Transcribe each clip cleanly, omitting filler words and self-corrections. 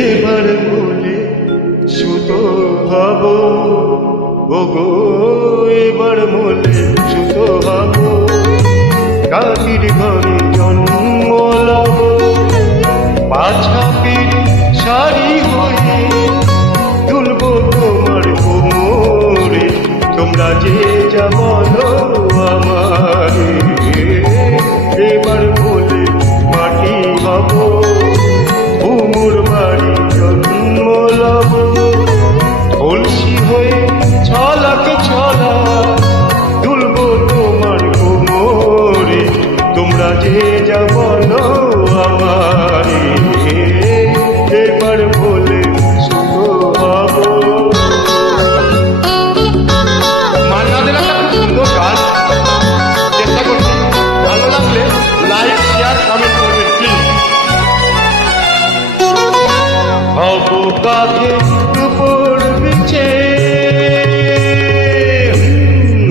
এবার বলে সুতো হব ওগো, এবার বলে সুতো হব, কাকির ঘরে জন্ম লব, পাছাপির শাড়ি হয়ে তুলব তোমার কোমরে, তোমরা যে যা বলো আমারে। এবার বলে মাটি হব, উমর বাড়ি জন্ম লব, কলসি হয়ে ছলাকে ছলা তুলব তোমার কোমরে, তোমরা যে যা বলো আমারে। এবার বলে শুধু হব। মান্নাদের একটা খুব সুন্দর গান, চেষ্টা করছি, ভালো লাগলে লাইক শেয়ার কমেন্ট করবেন প্লিজ। হব কাকে উপর বিছে,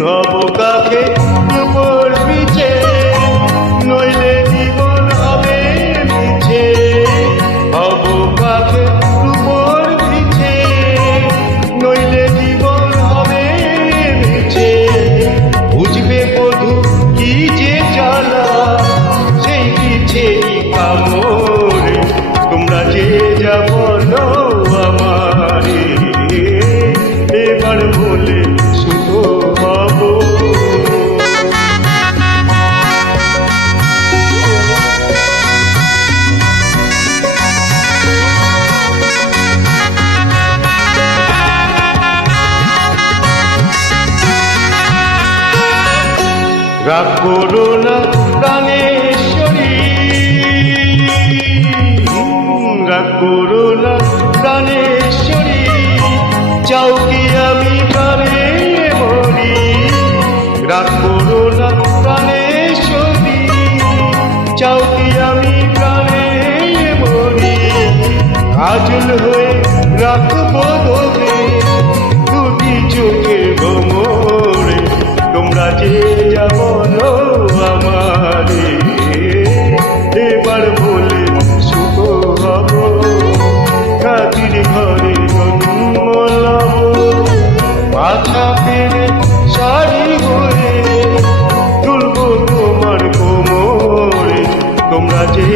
হব কাকে উপর বিছে, নইলে জীবন হবে মিছে। হব কাকে উপর বিছে, নইলে জীবন হবে মিছে। বুঝবে বধূ কি যে জ্বালা, সেই পিছে কামড়ে, তোমরা যে যা বলো আমারে। এবার বলে শুধু হব। রাগ করো না প্রাণেশ্বরী, রাগ করো না প্রাণেশ্বরী, চাও কি আমি প্রাণে মরি। রাগ করো না প্রাণেশ্বরী, চাও কি আমি প্রাণে মরি। কাজল হয়ে রাখবো তোকে দুটি চোখের ভ্রমরে, তোমরা যে যা বলো আমারে। এবার বলে শুভ হব, কাকির ঘরে জন্ম লব, মাথা পেরে শাড়ি হয়ে তুলব তোমার কোমরে, তোমরা যে